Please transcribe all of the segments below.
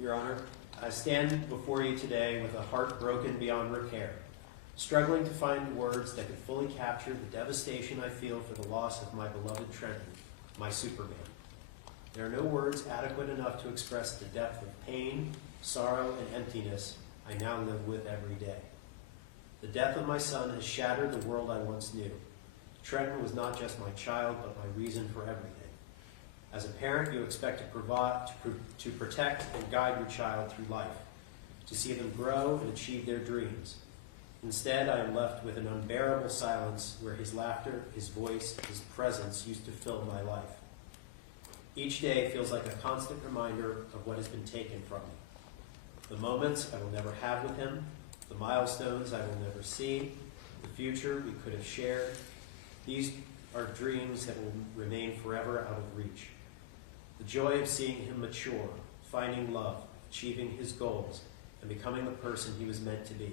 Your Honor, I stand before you today with a heart broken beyond repair, struggling to find words that could fully capture the devastation I feel for the loss of my beloved Trenton, my Superman. There are no words adequate enough to express the depth of pain, sorrow, and emptiness I now live with every day. The death of my son has shattered the world I once knew. Trenton was not just my child, but my reason for everything. As a parent, you expect to provide, to protect and guide your child through life, to see them grow and achieve their dreams. Instead, I am left with an unbearable silence where his laughter, his voice, his presence used to fill my life. Each day feels like a constant reminder of what has been taken from me. The moments I will never have with him, the milestones I will never see, the future we could have shared, these are dreams that will remain forever out of reach. The joy of seeing him mature, finding love, achieving his goals, and becoming the person he was meant to be.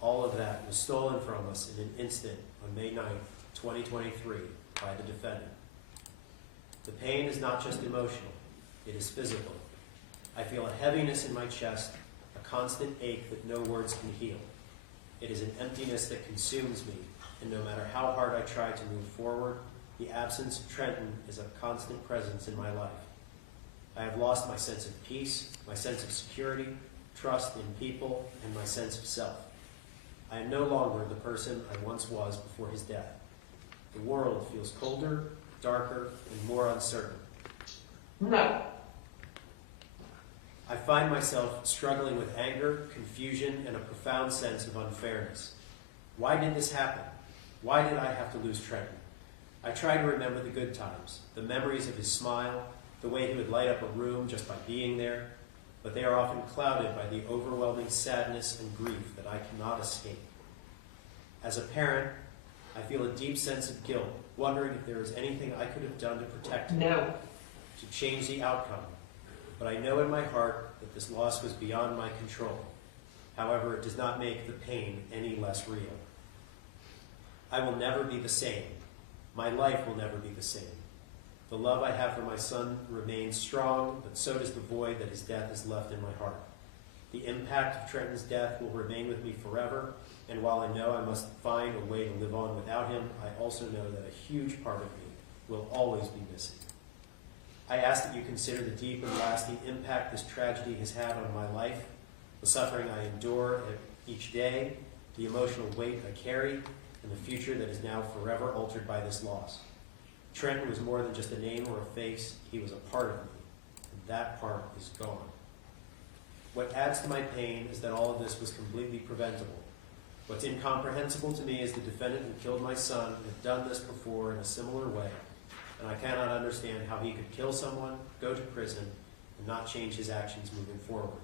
All of that was stolen from us in an instant on May 9th, 2023, by the defendant. The pain is not just emotional, it is physical. I feel a heaviness in my chest, a constant ache that no words can heal. It is an emptiness that consumes me, and no matter how hard I try to move forward, the absence of Trenton is a constant presence in my life. I have lost my sense of peace, my sense of security, trust in people, and my sense of self. I am no longer the person I once was before his death. The world feels colder, darker, and more uncertain. No. I find myself struggling with anger, confusion, and a profound sense of unfairness. Why did this happen? Why did I have to lose Trenton? I try to remember the good times, the memories of his smile, the way he would light up a room just by being there, but they are often clouded by the overwhelming sadness and grief that I cannot escape. As a parent, I feel a deep sense of guilt, wondering if there is anything I could have done to protect him, to change the outcome. But I know in my heart that this loss was beyond my control. However, it does not make the pain any less real. I will never be the same. My life will never be the same. The love I have for my son remains strong, but so does the void that his death has left in my heart. The impact of Trenton's death will remain with me forever, and while I know I must find a way to live on without him, I also know that a huge part of me will always be missing. I ask that you consider the deep and lasting impact this tragedy has had on my life, the suffering I endure each day, the emotional weight I carry, and the future that is now forever altered by this loss. Trenton was more than just a name or a face, he was a part of me, and that part is gone. What adds to my pain is that all of this was completely preventable. What's incomprehensible to me is the defendant who killed my son had done this before in a similar way, and I cannot understand how he could kill someone, go to prison, and not change his actions moving forward.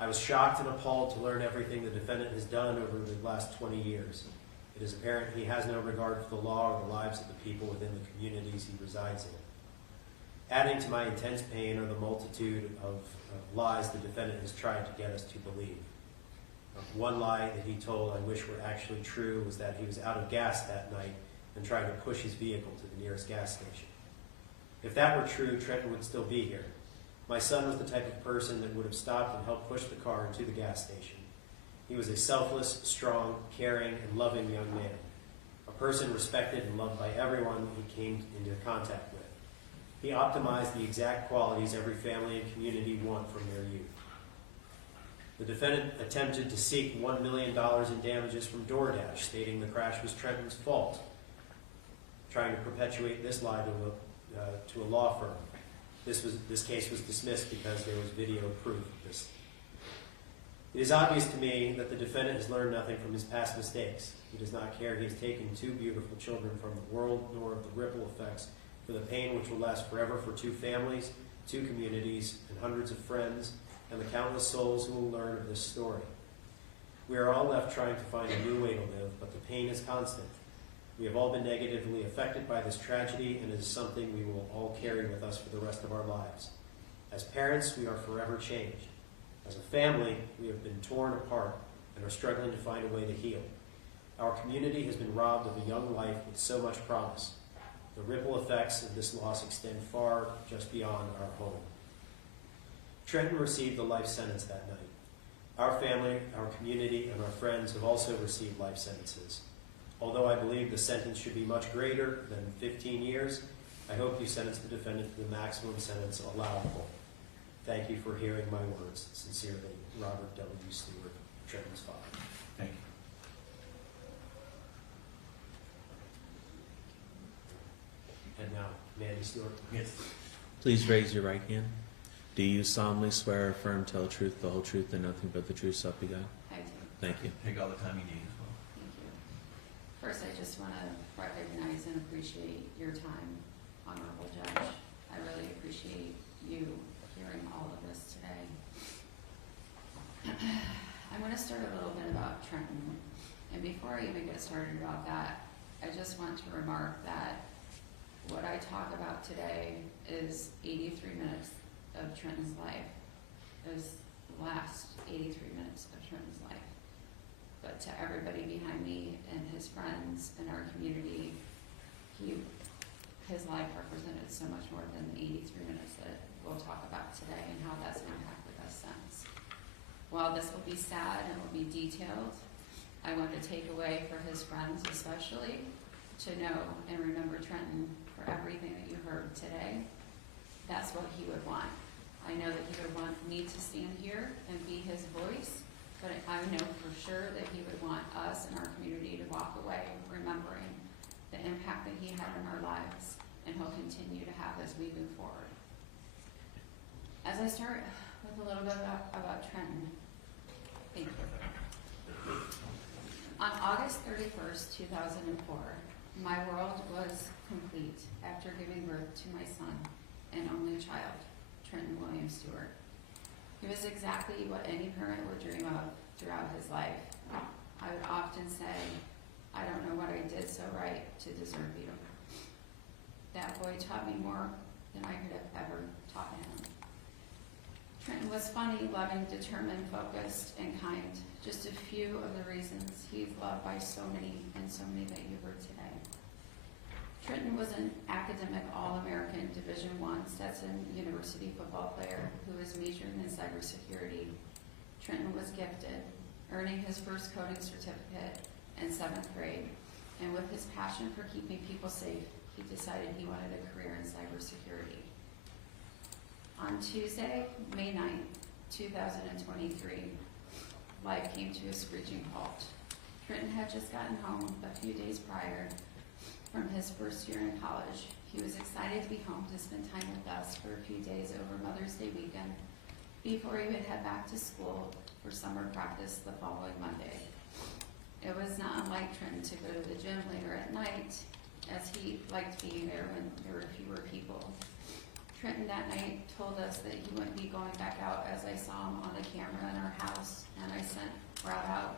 I was shocked and appalled to learn everything the defendant has done over the last 20 years. It is apparent he has no regard for the law or the lives of the people within the communities he resides in. Adding to my intense pain are the multitude of lies the defendant has tried to get us to believe. One lie that he told I wish were actually true was that he was out of gas that night and tried to push his vehicle to the nearest gas station. If that were true, Trenton would still be here. My son was the type of person that would have stopped and helped push the car into the gas station. He was a selfless, strong, caring, and loving young man, a person respected and loved by everyone he came into contact with. He optimized the exact qualities every family and community want from their youth. The defendant attempted to seek $1 million in damages from DoorDash, stating the crash was Trenton's fault, trying to perpetuate this lie to a law firm. This case was dismissed because there was video proof of this. It is obvious to me that the defendant has learned nothing from his past mistakes. He does not care he has taken two beautiful children from the world, nor of the ripple effects for the pain which will last forever for two families, two communities, and hundreds of friends, and the countless souls who will learn of this story. We are all left trying to find a new way to live, but the pain is constant. We have all been negatively affected by this tragedy, and it is something we will all carry with us for the rest of our lives. As parents, we are forever changed. As a family, we have been torn apart and are struggling to find a way to heal. Our community has been robbed of a young life with so much promise. The ripple effects of this loss extend far just beyond our home. Trenton received a life sentence that night. Our family, our community, and our friends have also received life sentences. Although I believe the sentence should be much greater than 15 years, I hope you sentence the defendant to the maximum sentence allowable. Thank you for hearing my words. Sincerely, Robert W. Stewart, Trenton's father. Thank you. And now, Mandy Stewart. Yes. Please raise your right hand. Do you solemnly swear or affirm to tell the truth, the whole truth, and nothing but the truth, so help you God? I do. Thank you. Take all the time you need as well. Thank you. First, I just want to recognize and appreciate your time, Honorable Judge. I really appreciate you hearing all of this today. I'm going to start a little bit about Trenton. And before I even get started about that, I just want to remark that what I talk about today is 83 minutes of Trenton's life. It was the last 83 minutes of Trenton's life. But to everybody behind me and his friends and our community, his life represented so much more than the 83 minutes that we'll talk about today and how that's impacted us since. While this will be sad and will be detailed, I want to take away for his friends especially to know and remember Trenton for everything that you heard today. That's what he would want. I know that he would want me to stand here and be his voice, but I know for sure that he would want us and our community to walk away remembering the impact that he had in our lives, and he'll continue to have as we move forward. As I start with a little bit about Trenton, thank you. On August 31st, 2004, my world was complete after giving birth to my son and only child, Trenton William Stewart. He was exactly what any parent would dream of throughout his life. I would often say, I don't know what I did so right to deserve you. That boy taught me more than I could have ever taught him. Trenton was funny, loving, determined, focused, and kind. Just a few of the reasons he's loved by so many and so many that you heard today. Trenton was an academic All-American Division I Stetson University football player who was majoring in cybersecurity. Trenton was gifted, earning his first coding certificate in 7th grade. And with his passion for keeping people safe, he decided he wanted a career in cybersecurity. On Tuesday, May 9th, 2023, life came to a screeching halt. Trenton had just gotten home a few days prior from his first year in college. He was excited to be home to spend time with us for a few days over Mother's Day weekend before he would head back to school for summer practice the following Monday. It was not unlike Trenton to go to the gym later at night, as he liked being there when there were fewer people. Trenton that night told us that he wouldn't be going back out, as I saw him on the camera in our house, and I sent Rob out,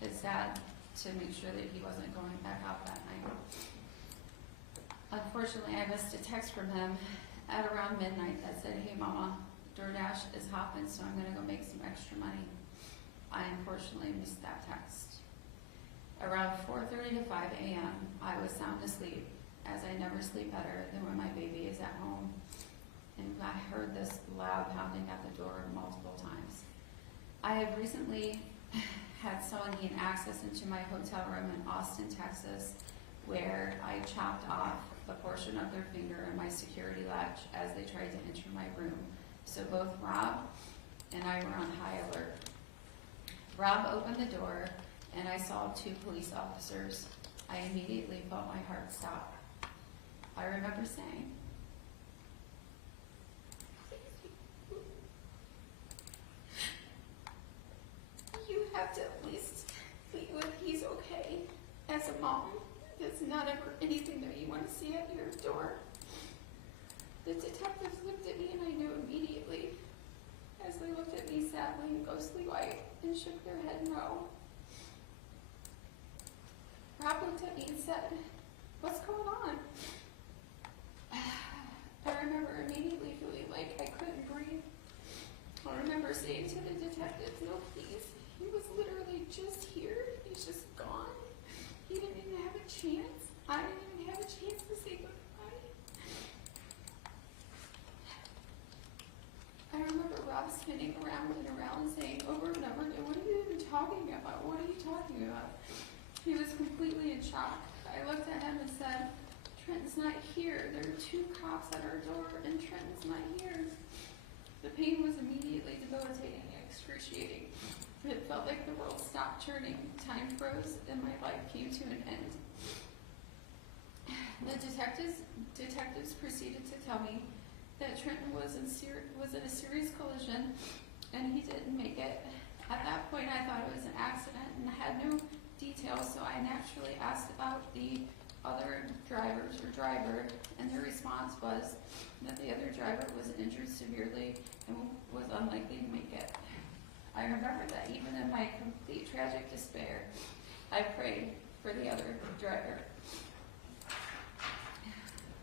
his dad, to make sure that he wasn't going back out that night. Unfortunately, I missed a text from him at around midnight that said, "Hey Mama, DoorDash is hopping, so I'm gonna go make some extra money." I unfortunately missed that text. Around 4:30 to 5 a.m., I was sound asleep, as I never sleep better than when my baby is at home. And I heard this loud pounding at the door multiple times. I had recently had someone gain access into my hotel room in Austin, Texas, where I chopped off a portion of their finger in my security latch as they tried to enter my room. So both Rob and I were on high alert. Rob opened the door and I saw 2 police officers. I immediately felt my heart stop. I remember saying, "You have to at least plead with he's okay. As a mom, it's not ever anything that you want to see at your door." The detectives looked at me and I knew immediately, as they looked at me sadly and ghostly white and shook their head no. Rob looked at me and said, "What's going on?" I remember immediately feeling like I couldn't breathe. I remember saying to the detectives, "No, please. He was literally just here. He's just gone. He didn't even have a chance. I didn't even have a chance to say goodbye." I remember Rob cops spinning around and around saying over and over again, what are you even talking about? What are you talking about? He was completely in shock. I looked at him and said, Trenton's not here. There are 2 cops at our door and Trenton's not here. The pain was immediately debilitating and excruciating. It felt like the world stopped turning, time froze, and my life came to an end. The detectives proceeded to tell me that Trenton was in a serious collision and he didn't make it. At that point I thought it was an accident and had no details, so I naturally asked about the other driver, and their response was that the other driver was injured severely and was unlikely to make it. I remember that even in my complete tragic despair, I prayed for the other driver.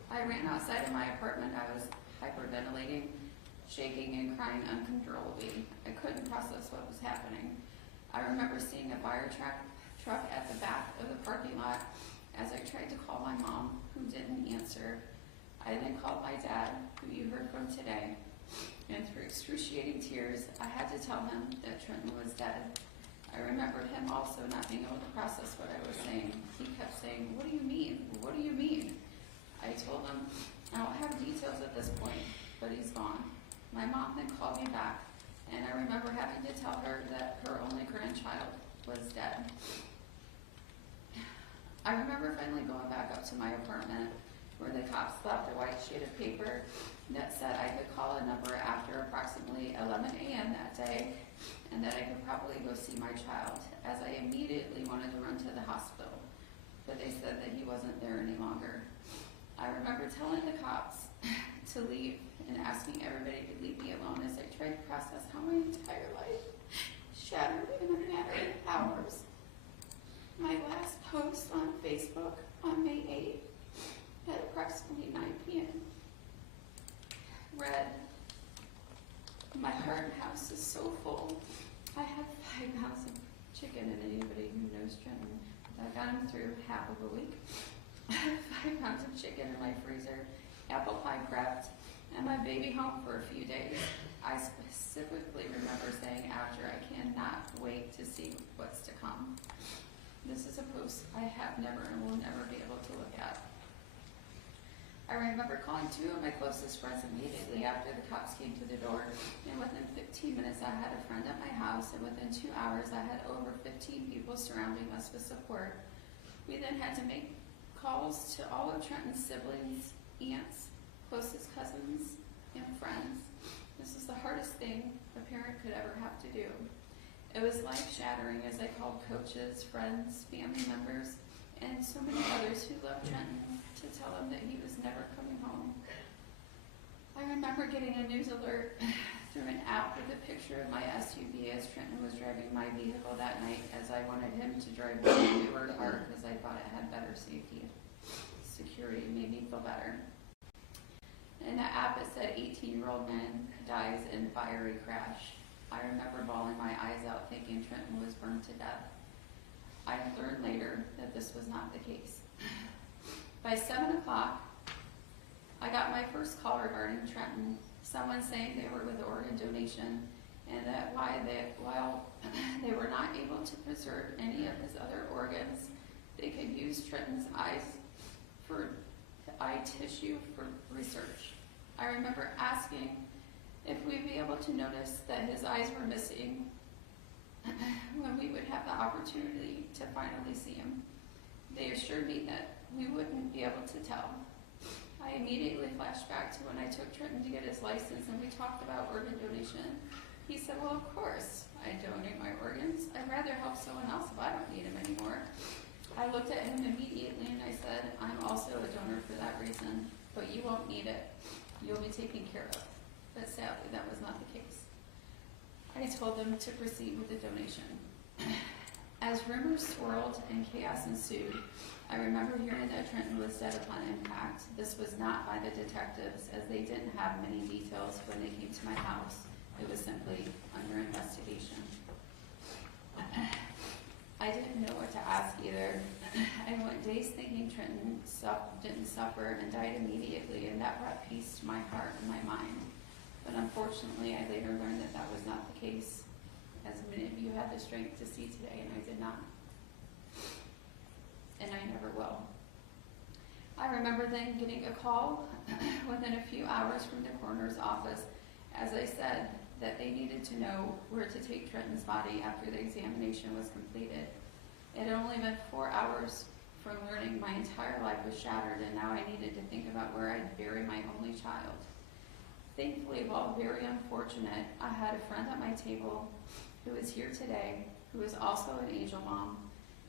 I ran outside of my apartment. I was hyperventilating, shaking, and crying uncontrollably. I couldn't process what was happening. I remember seeing a fire truck at the back of the parking lot as I tried to call my mom, who didn't answer. I then called my dad, who you heard from today, and through excruciating tears, I had to tell him that Trenton was dead. I remembered him also not being able to process what I was saying. He kept saying, what do you mean? What do you mean? I told him, I don't have details at this point, but he's gone. My mom then called me back, and I remember having to tell her that her only grandchild was dead. I remember finally going back up to my apartment where the cops left a white sheet of paper that said I could call a number after approximately 11 a.m. that day and that I could probably go see my child, as I immediately wanted to run to the hospital, but they said that he wasn't there any longer. I remember telling the cops to leave and asking everybody to leave me alone as I tried to process how my entire life shattered in a matter of hours. My last post on Facebook on May 8th at approximately 9 p.m. read, my heart and house is so full. I have 5 pounds of chicken, and anybody who knows Trenton, that got him through half of a week. I have 5 pounds of chicken in my freezer, apple pie prepped, and my baby home for a few days. I specifically remember saying after, I cannot wait to see what's to come. This is a post I have never and will never be able to look at. I remember calling 2 of my closest friends immediately after the cops came to the door, and within 15 minutes I had a friend at my house, and within 2 hours I had over 15 people surrounding us with support. We then had to make calls to all of Trenton's siblings, aunts, closest cousins, and friends. This is the hardest thing a parent could ever have to do. It was life-shattering as I called coaches, friends, family members, and so many others who loved Trenton to tell him that he was never coming home. I remember getting a news alert through an app with a picture of my SUV as Trenton was driving my vehicle that night, as I wanted him to drive me to Hayward Park because I thought it had better safety. Security made me feel better. In the app it said 18-year-old man dies in fiery crash. I remember bawling my eyes out thinking Trenton was burned to death. I learned later that this was not the case. By 7 o'clock, I got my first call regarding Trenton, someone saying they were with organ donation and that while they were not able to preserve any of his other organs, they could use Trenton's eyes for eye tissue for research. I remember asking if we'd be able to notice that his eyes were missing when we would have the opportunity to finally see him. They assured me that we wouldn't be able to tell. I immediately flashed back to when I took Trenton to get his license and we talked about organ donation. He said, well, of course, I donate my organs. I'd rather help someone else if I don't need them anymore. I looked at him immediately and I said, I'm also a donor for that reason, but you won't need it. You'll be taken care of. But sadly, that was not the case. I told them to proceed with the donation. As rumors swirled and chaos ensued, I remember hearing that Trenton was dead upon impact. This was not by the detectives, as they didn't have many details when they came to my house. It was simply under investigation. I didn't know what to ask either. I went days thinking Trenton didn't suffer and died immediately, and that brought peace to my heart and my mind. But unfortunately, Unfortunately, I later learned that that was not the case, as many of you had the strength to see today, and I did not. And I never will. I remember then getting a call within a few hours from the coroner's office, as I said, that they needed to know where to take Trenton's body after the examination was completed. It had only been 4 hours from learning my entire life was shattered, and now I needed to think about where I'd bury my only child. Thankfully, while very unfortunate, I had a friend at my table who is here today, who is also an angel mom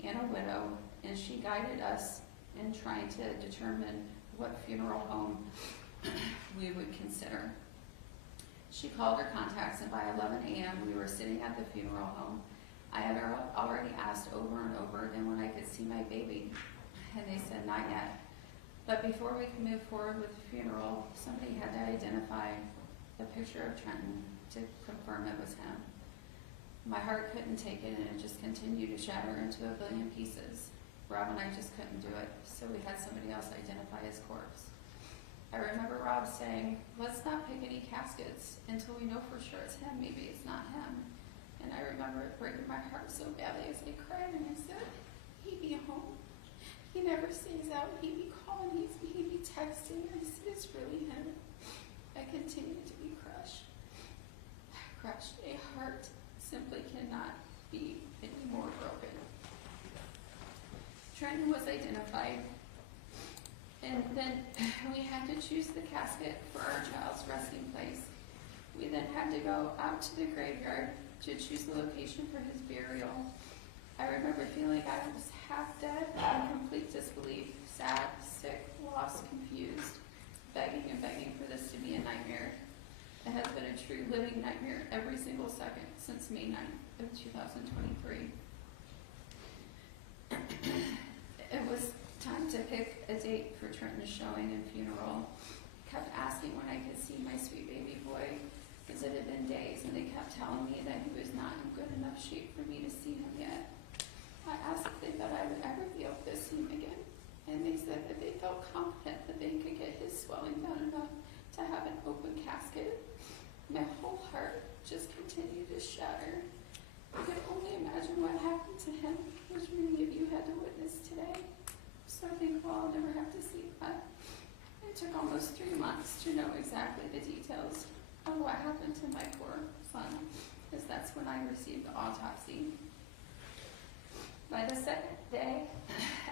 and a widow, and she guided us in trying to determine what funeral home we would consider. She called her contacts, and by 11 a.m. we were sitting at the funeral home. I had already asked over and over again when I could see my baby, and they said not yet. But before we could move forward with the funeral, somebody had to identify the picture of Trenton to confirm it was him. My heart couldn't take it, and it just continued to shatter into a billion pieces. Rob and I just couldn't do it, so we had somebody else identify his corpse. I remember Rob saying, let's not pick any caskets until we know for sure it's him. Maybe it's not him. And I remember it breaking my heart so badly as I cried, and I said, he'd be home. He never stays out. He'd be calling, he'd be texting. I said, it's really him. I continued to be crushed. Crushed. A heart simply cannot be any more broken. Trenton was identified, and then we had to choose the casket for our child's resting place. We then had to go out to the graveyard to choose the location for his burial. I remember feeling I was half dead, in complete disbelief, sad, sick, lost, confused, begging and begging for this to be a nightmare. It has been a true living nightmare every single second since May 9th of 2023. It was time to pick a date for Trenton's showing and funeral. I kept asking when I could see my sweet baby boy, because it had been days, and they kept telling me that he was not in good enough shape for me to see him yet. I asked if they thought I would ever be able to see him again, and they said that they felt confident that they could get his swelling down enough to have an open casket. My whole heart just continued to shatter. I could only imagine what happened to him, which many of you had to witness today. So thankful I'll never have to see that. It took almost 3 months to know exactly the details of what happened to my poor son, because that's when I received the autopsy. By the second day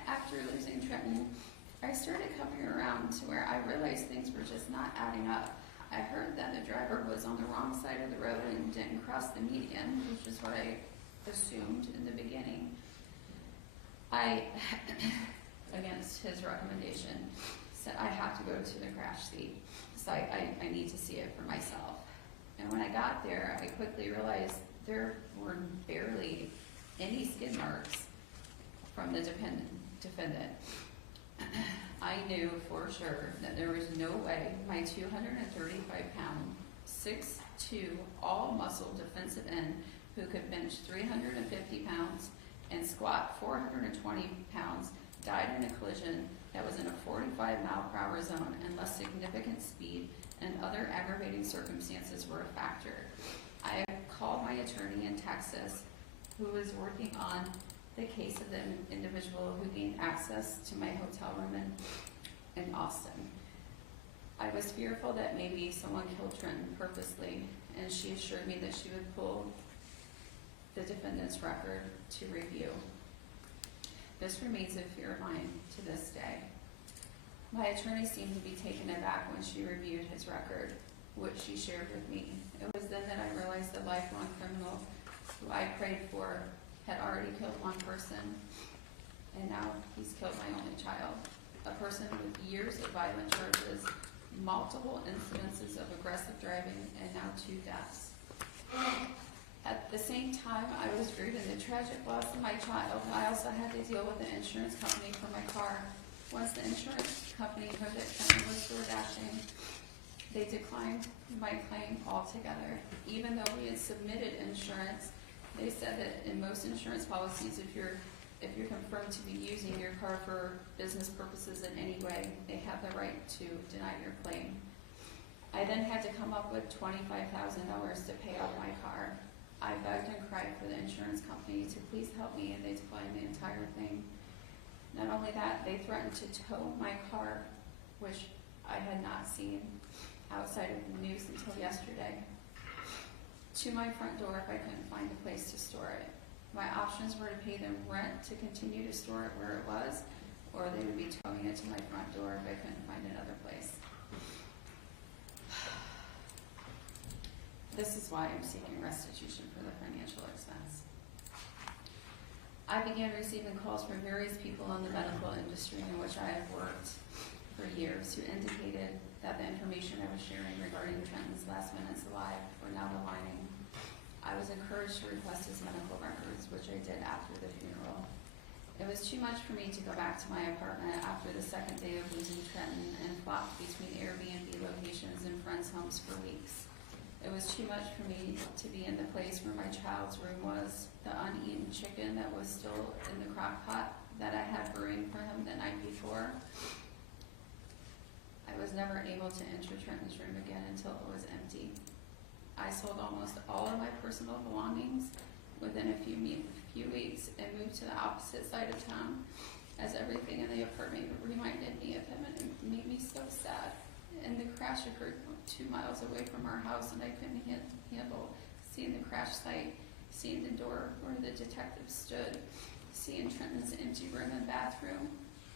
after losing Trenton, I started coming around to where I realized things were just not adding up. I heard that the driver was on the wrong side of the road and didn't cross the median, which is what I assumed in the beginning. I, against his recommendation, said I have to go to the crash seat, so I need to see it for myself. And when I got there, I quickly realized there were barely any skid marks from the defendant. I knew for sure that there was no way my 235-pound, 6'2", all-muscle defensive end who could bench 350 pounds and squat 420 pounds died in a collision that was in a 45-mile-per-hour zone unless significant speed and other aggravating circumstances were a factor. I called my attorney in Texas, who was working on the case of the individual who gained access to my hotel room in Austin. I was fearful that maybe someone killed Trenton purposely, and she assured me that she would pull the defendant's record to review. This remains a fear of mine to this day. My attorney seemed to be taken aback when she reviewed his record, which she shared with me. It was then that I realized the lifelong criminal who I prayed for had already killed one person, and now he's killed my only child. A person with years of violent charges, multiple incidences of aggressive driving, and now 2 deaths. At the same time, I was grieving the tragic loss of my child. I also had to deal with the insurance company for my car. Once the insurance company heard that Trenton was door dashing, they declined my claim altogether. Even though we had submitted insurance, they said that in most insurance policies, if you're confirmed to be using your car for business purposes in any way, they have the right to deny your claim. I then had to come up with $25,000 to pay off my car. I begged and cried for the insurance company to please help me, and they declined the entire thing. Not only that, they threatened to tow my car, which I had not seen outside of the news until yesterday, to my front door if I couldn't find a place to store it. My options were to pay them rent to continue to store it where it was, or they would be towing it to my front door if I couldn't find another place. This is why I'm seeking restitution for the financial expense. I began receiving calls from various people in the medical industry in which I have worked for years who indicated that the information I was sharing regarding Trenton's last minutes alive were not aligning. I was encouraged to request his medical records, which I did after the funeral. It was too much for me to go back to my apartment after the second day of losing Trenton and flop between Airbnb locations and friends' homes for weeks. It was too much for me to be in the place where my child's room was, the uneaten chicken that was still in the crock pot that I had brewing for him the night before. I was never able to enter Trenton's room again until it was empty. I sold almost all of my personal belongings within a few weeks and moved to the opposite side of town, as everything in the apartment reminded me of him and it made me so sad. And the crash occurred 2 miles away from our house, and I couldn't handle seeing the crash site, seeing the door where the detective stood, seeing Trenton's empty room and bathroom.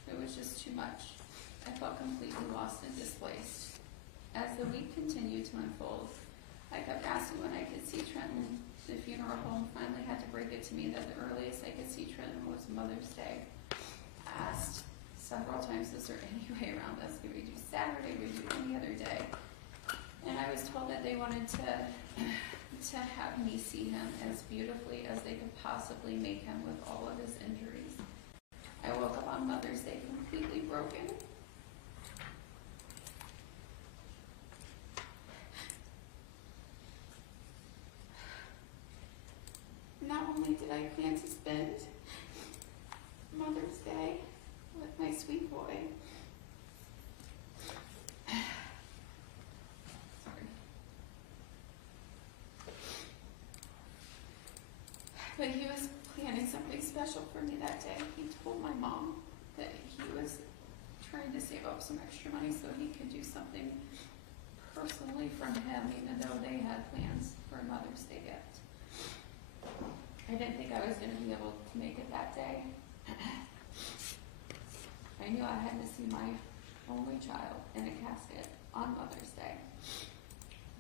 It was just too much. I felt completely lost and displaced. As the week continued to unfold, I kept asking when I could see Trenton. The funeral home finally had to break it to me that the earliest I could see Trenton was Mother's Day. I asked several times, is there any way around this? Could we do Saturday? Could we do any other day? And I was told that they wanted to have me see him as beautifully as they could possibly make him with all of his injuries. I woke up on Mother's Day completely broken. Not only did I plan to spend Mother's Day with my sweet boy, but he was planning something special for me that day. He told my mom that he was trying to save up some extra money so he could do something personally from him, even though they had plans for a Mother's Day gift. I didn't think I was going to be able to make it that day. I knew I had to see my only child in a casket on Mother's Day.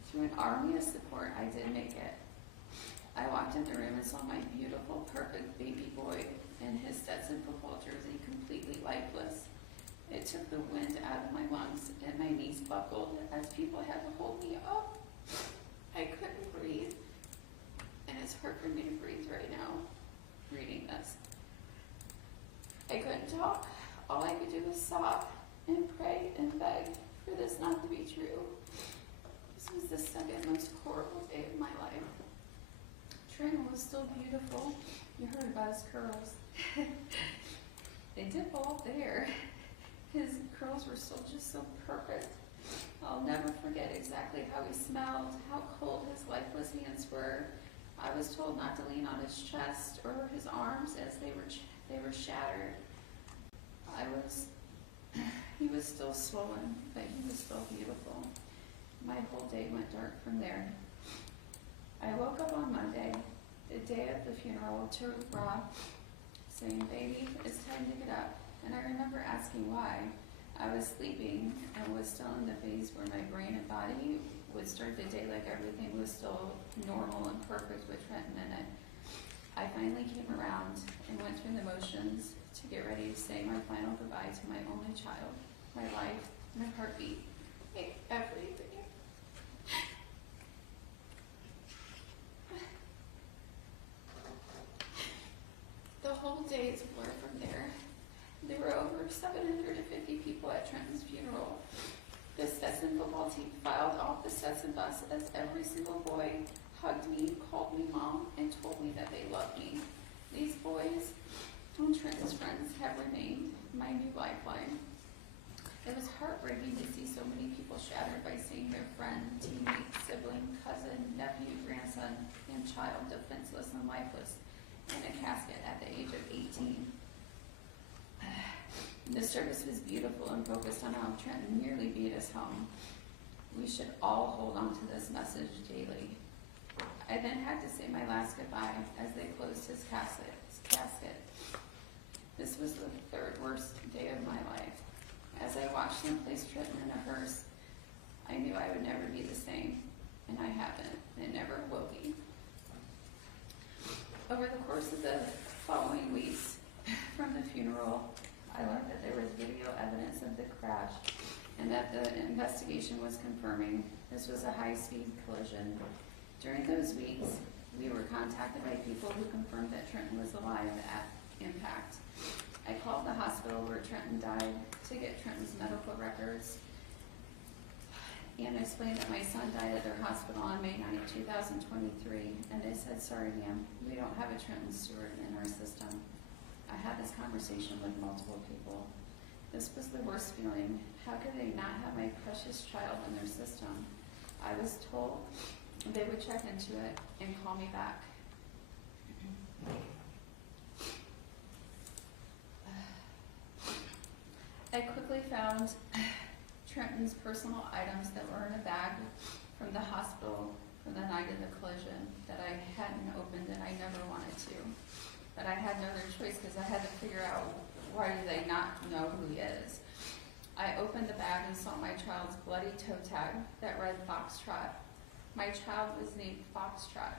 Through an army of support, I did make it. I walked in the room and saw my beautiful, perfect baby boy in his Stetson football jersey, completely lifeless. It took the wind out of my lungs and my knees buckled as people had to hold me up. I couldn't breathe, and it's hard for me to breathe right now, reading this. I couldn't talk. All I could do was sob and pray and beg for this not to be true. This was the second most horrible day of my life. Trenton was still beautiful. You heard about his curls. They did fall there. His curls were still just so perfect. I'll never forget exactly how he smelled, how cold his lifeless hands were. I was told not to lean on his chest or his arms as they were shattered. He was still swollen, but he was still beautiful. My whole day went dark from there. I woke up on Monday, the day of the funeral, to Rob, saying, "Baby, it's time to get up." And I remember asking why. I was sleeping and was still in the phase where my brain and body would start the day like everything was still normal and perfect with Trenton in it. I finally came around and went through the motions to get ready to say my final goodbye to my only child, my life, my heartbeat, everything. The whole day is a blur from there. There were over 750 people at Trenton's funeral. The Stetson football team filed off the Stetson bus as every single boy hugged me, called me mom, and told me that they loved me. These boys and Trenton's friends have remained my new lifeline. It was heartbreaking to see so many people shattered by seeing their friend, teammate, sibling, cousin, nephew, grandson, and child defenseless and lifeless in a casket at the age of 18. The service was beautiful and focused on how Trenton nearly beat us home. We should all hold on to this message daily. I then had to say my last goodbye as they closed his casket. This was the third worst day of my life. As I watched them place Trenton in a hearse, I knew I would never be the same, and I haven't, and never will be. Over the course of the following weeks from the funeral, I learned that there was video evidence of the crash and that the investigation was confirming this was a high-speed collision. During those weeks, we were contacted by people who confirmed that Trenton was alive at impact. I called the hospital where Trenton died to get Trenton's medical records and explained that my son died at their hospital on May 9, 2023, and they said, "Sorry, ma'am, we don't have a Trenton Stewart in our system." I had this conversation with multiple people. This was the worst feeling. How could they not have my precious child in their system? I was told they would check into it and call me back. I quickly found Trenton's personal items that were in a bag from the hospital from the night of the collision that I hadn't opened and I never wanted to. But I had no other choice because I had to figure out, why do they not know who he is? I opened the bag and saw my child's bloody toe tag that read Foxtrot. My child was named Foxtrot,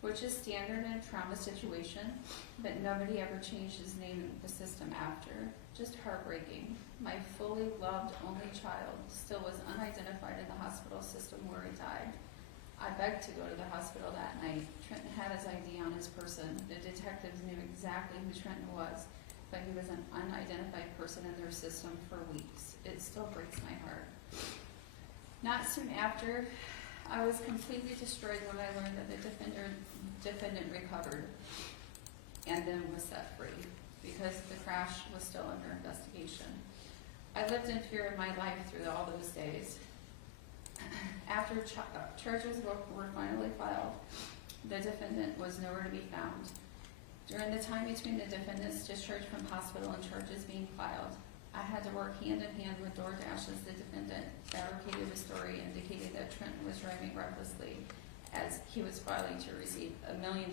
which is standard in a trauma situation, but nobody ever changed his name in the system after. Just heartbreaking. My fully loved only child still was unidentified in the hospital system where he died. I begged to go to the hospital that night. Trenton had his ID on his person. The detectives knew exactly who Trenton was, but he was an unidentified person in their system for weeks. It still breaks my heart. Not soon after, I was completely destroyed when I learned that the defendant recovered and then was set free because the crash was still under investigation. I lived in fear of my life through all those days. After charges were finally filed, the defendant was nowhere to be found. During the time between the defendant's discharge from hospital and charges being filed, I had to work hand in hand with DoorDash as the defendant fabricated a story indicating that Trenton was driving recklessly as he was filing to receive $1 million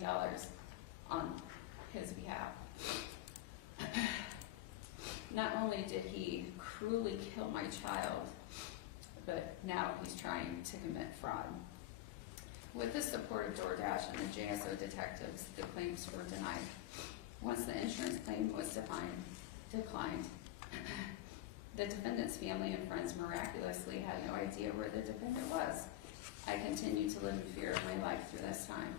on his behalf. Not only did he cruelly kill my child, but now he's trying to commit fraud. With the support of DoorDash and the JSO detectives, the claims were denied. Once the insurance claim was declined, the defendant's family and friends miraculously had no idea where the defendant was. I continued to live in fear of my life through this time.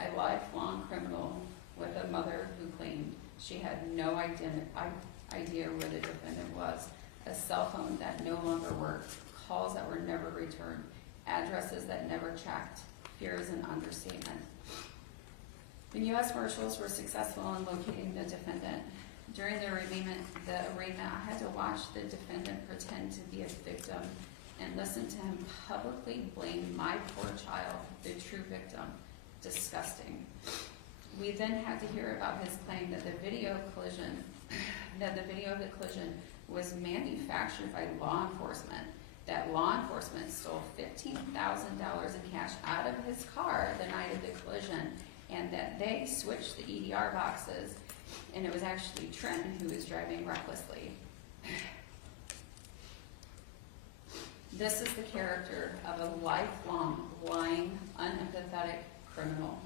A lifelong criminal with a mother who claimed she had no idea where the defendant was, a cell phone that no longer worked, calls that were never returned, addresses that never checked. Fear is an understatement. The U.S. Marshals were successful in locating the defendant. During the arraignment, I had to watch the defendant pretend to be a victim and listen to him publicly blame my poor child, the true victim. Disgusting. We then had to hear about his claim that the video of the collision was manufactured by law enforcement, that law enforcement stole $15,000 in cash out of his car the night of the collision, and that they switched the EDR boxes, and it was actually Trenton who was driving recklessly. This is the character of a lifelong, lying, unempathetic criminal.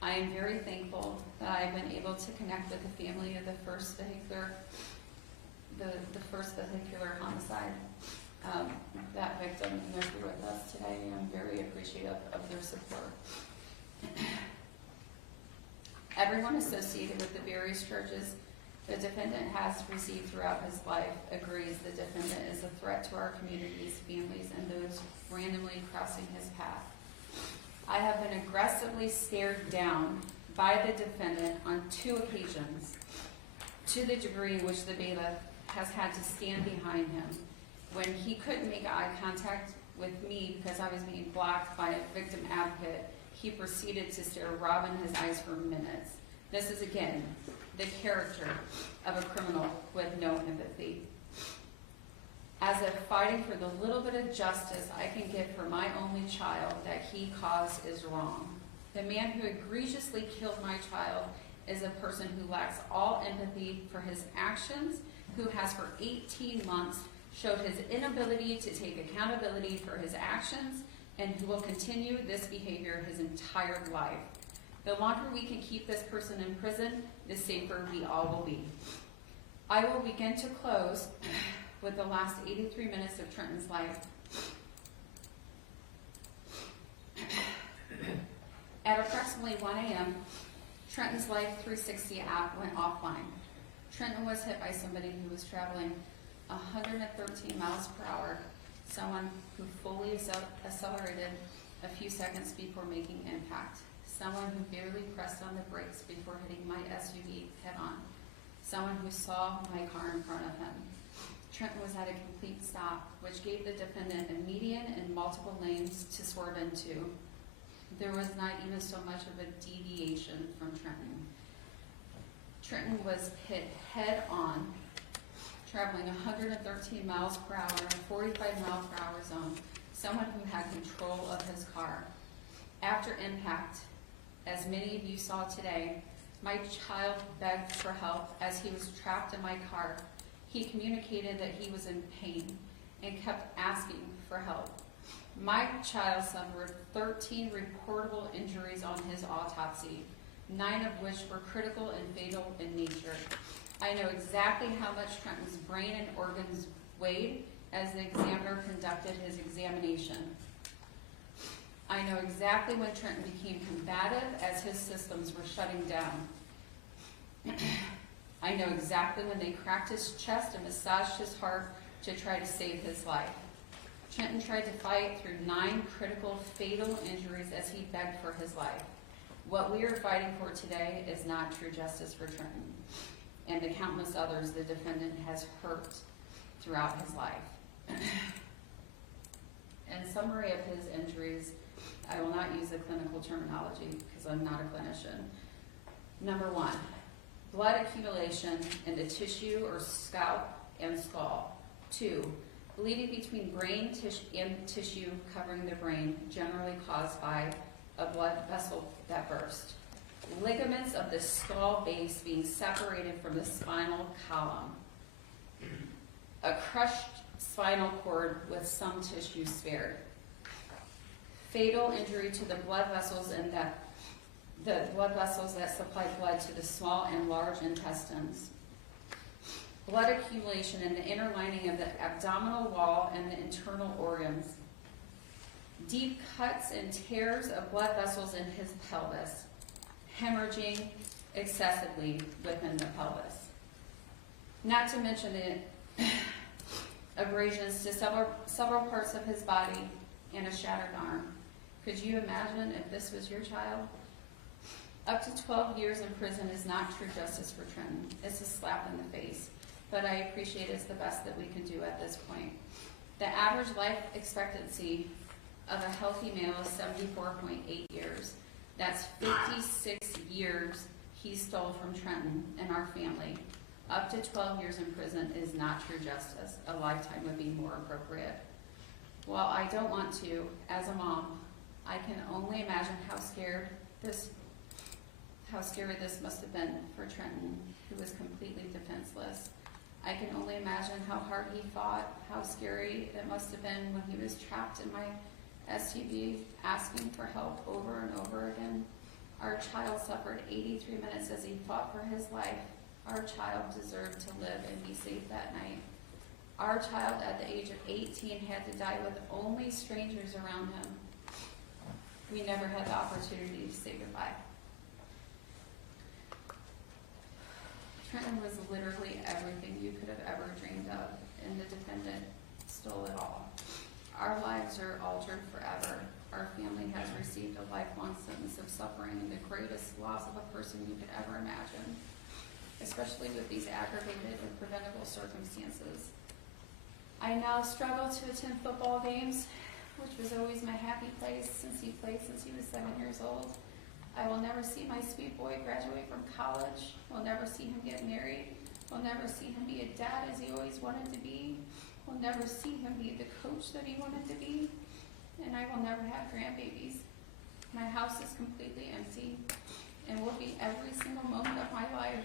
I am very thankful that I've been able to connect with the family of the first vehicular homicide. That victim, and they're here with us today. I'm very appreciative of their support. Everyone associated with the various charges the defendant has received throughout his life agrees the defendant is a threat to our communities, families, and those randomly crossing his path. I have been aggressively stared down by the defendant on 2 occasions, to the degree which the bailiff has had to stand behind him When he couldn't make eye contact with me because I was being blocked by a victim advocate, he proceeded to stare Rob in his eyes for minutes. This is, again, the character of a criminal with no empathy. As if fighting for the little bit of justice I can get for my only child that he caused is wrong. The man who egregiously killed my child is a person who lacks all empathy for his actions, who has for 18 months showed his inability to take accountability for his actions, and who will continue this behavior his entire life. The longer we can keep this person in prison, the safer we all will be. I will begin to close with the last 83 minutes of Trenton's life. At approximately 1 a.m., Trenton's Life 360 app went offline. Trenton was hit by somebody who was traveling 113 miles per hour, someone who fully accelerated a few seconds before making impact, someone who barely pressed on the brakes before hitting my SUV head-on, someone who saw my car in front of him. Trenton was at a complete stop, which gave the defendant a median and multiple lanes to swerve into. There was not even so much of a deviation from Trenton. Trenton was hit head-on, traveling 113 miles per hour in a 45 mile per hour zone, someone who had control of his car. After impact, as many of you saw today, my child begged for help as he was trapped in my car. He communicated that he was in pain and kept asking for help. My child suffered 13 reportable injuries on his autopsy, 9 of which were critical and fatal in nature. I know exactly how much Trenton's brain and organs weighed as the examiner conducted his examination. I know exactly when Trenton became combative as his systems were shutting down. I know exactly when they cracked his chest and massaged his heart to try to save his life. Trenton tried to fight through 9 critical, fatal injuries as he begged for his life. What we are fighting for today is not true justice for Trenton and the countless others the defendant has hurt throughout his life. In summary of his injuries, I will not use the clinical terminology because I'm not a clinician. Number 1, blood accumulation in the tissue or scalp and skull. 2, bleeding between brain and tissue covering the brain, generally caused by a blood vessel that burst. Ligaments of the skull base being separated from the spinal column. A crushed spinal cord with some tissue spared. Fatal injury to the blood vessels and the blood vessels that supply blood to the small and large intestines. Blood accumulation in the inner lining of the abdominal wall and the internal organs. Deep cuts and tears of blood vessels in his pelvis. Hemorrhaging excessively within the pelvis. Not to mention the abrasions to several parts of his body and a shattered arm. Could you imagine if this was your child? Up to 12 years in prison is not true justice for Trenton. It's a slap in the face, but I appreciate it's the best that we can do at this point. The average life expectancy of a healthy male is 74.8 years. That's 56 years he stole from Trenton and our family. Up to 12 years in prison is not true justice. A lifetime would be more appropriate. While I don't want to, as a mom, I can only imagine how scary this must have been for Trenton, who was completely defenseless. I can only imagine how hard he fought, how scary it must have been when he was trapped in my SUV asking for help over and over again. Our child suffered 83 minutes as he fought for his life. Our child deserved to live and be safe that night. Our child at the age of 18 had to die with only strangers around him. We never had the opportunity to say goodbye. Trenton was literally everything you could have ever dreamed of, and the defendant stole it all. Our lives are altered forever. Our family has received a lifelong sentence of suffering and the greatest loss of a person you could ever imagine, especially with these aggravated and preventable circumstances. I now struggle to attend football games, which was always my happy place since he played since he was 7 years old. I will never see my sweet boy graduate from college. We'll never see him get married. We'll never see him be a dad as he always wanted to be. We'll never see him be the coach that he wanted to be. And I will never have grandbabies. My house is completely empty and will be every single moment of my life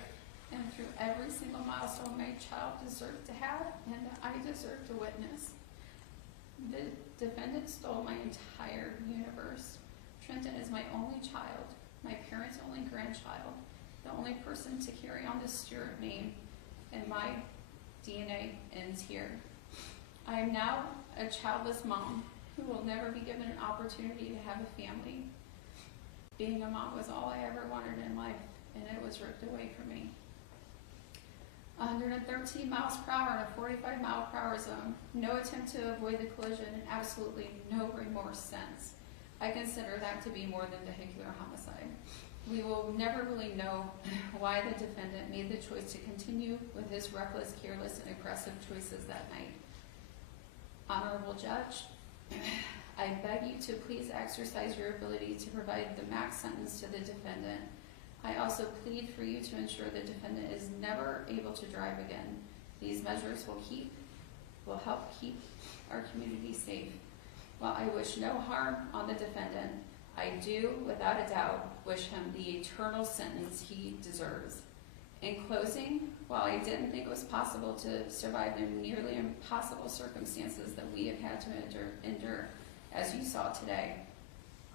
and through every single milestone my child deserved to have and I deserve to witness. The defendant stole my entire universe. Trenton is my only child, my parents' only grandchild, the only person to carry on the Stewart name, and my DNA ends here. I am now a childless mom who will never be given an opportunity to have a family. Being a mom was all I ever wanted in life, and it was ripped away from me. 113 miles per hour in a 45 mile per hour zone, no attempt to avoid the collision, and absolutely no remorse since. I consider that to be more than vehicular homicide. We will never really know why the defendant made the choice to continue with his reckless, careless, and aggressive choices that night. Honorable Judge, I beg you to please exercise your ability to provide the max sentence to the defendant. I also plead for you to ensure the defendant is never able to drive again. These measures will help keep our community safe. While I wish no harm on the defendant, I do, without a doubt, wish him the eternal sentence he deserves. In closing, while I didn't think it was possible to survive the nearly impossible circumstances that we have had to endure, as you saw today,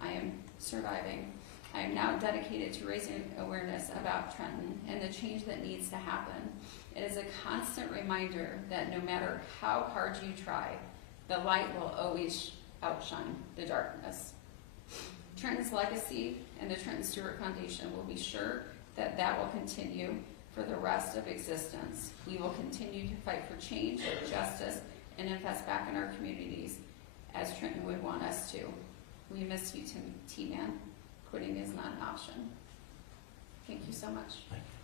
I am surviving. I am now dedicated to raising awareness about Trenton and the change that needs to happen. It is a constant reminder that no matter how hard you try, the light will always outshine the darkness. Trenton's legacy and the Trenton Stewart Foundation will be sure that that will continue for the rest of existence. We will continue to fight for change, justice, and invest back in our communities as Trenton would want us to. We miss you, T-Man. Quitting is not an option. Thank you so much. Thank you.